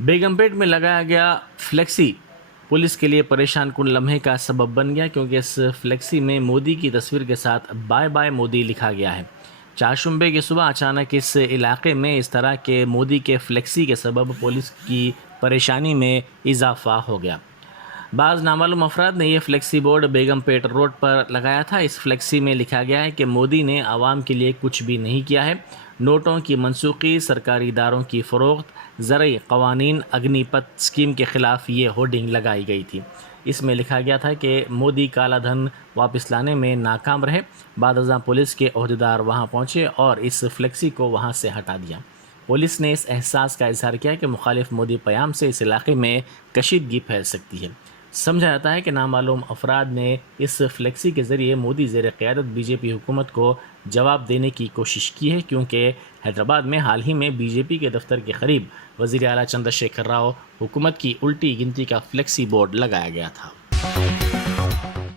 بیگم پیٹ میں لگایا گیا فلیکسی پولیس کے لیے پریشان کن لمحے کا سبب بن گیا، کیونکہ اس فلیکسی میں مودی کی تصویر کے ساتھ بائے بائے مودی لکھا گیا ہے۔ چہارشنبے کی صبح اچانک اس علاقے میں اس طرح کے مودی کے فلیکسی کے سبب پولیس کی پریشانی میں اضافہ ہو گیا۔ بعض نامعلوم افراد نے یہ فلیکسی بورڈ بیگم پیٹ روڈ پر لگایا تھا۔ اس فلیکسی میں لکھا گیا ہے کہ مودی نے عوام کے لیے کچھ بھی نہیں کیا ہے۔ نوٹوں کی منسوخی، سرکاری اداروں کی فروخت، زرعی قوانین، اگنی پت اسکیم کے خلاف یہ ہورڈنگ لگائی گئی تھی۔ اس میں لکھا گیا تھا کہ مودی کالا دھن واپس لانے میں ناکام رہے۔ بعد ازاں پولیس کے عہدیدار وہاں پہنچے اور اس فلیکسی کو وہاں سے ہٹا دیا۔ پولیس نے اس احساس کا اظہار کیا کہ مخالف مودی پیام سے اس علاقے میں کشیدگی پھیل سکتی ہے۔ سمجھا جاتا ہے کہ نامعلوم افراد نے اس فلیکسی کے ذریعے مودی زیر قیادت بی جے پی حکومت کو جواب دینے کی کوشش کی ہے، کیونکہ حیدرآباد میں حال ہی میں بی جے پی کے دفتر کے قریب وزیر اعلیٰ چندر شیکھر راؤ حکومت کی الٹی گنتی کا فلیکسی بورڈ لگایا گیا تھا۔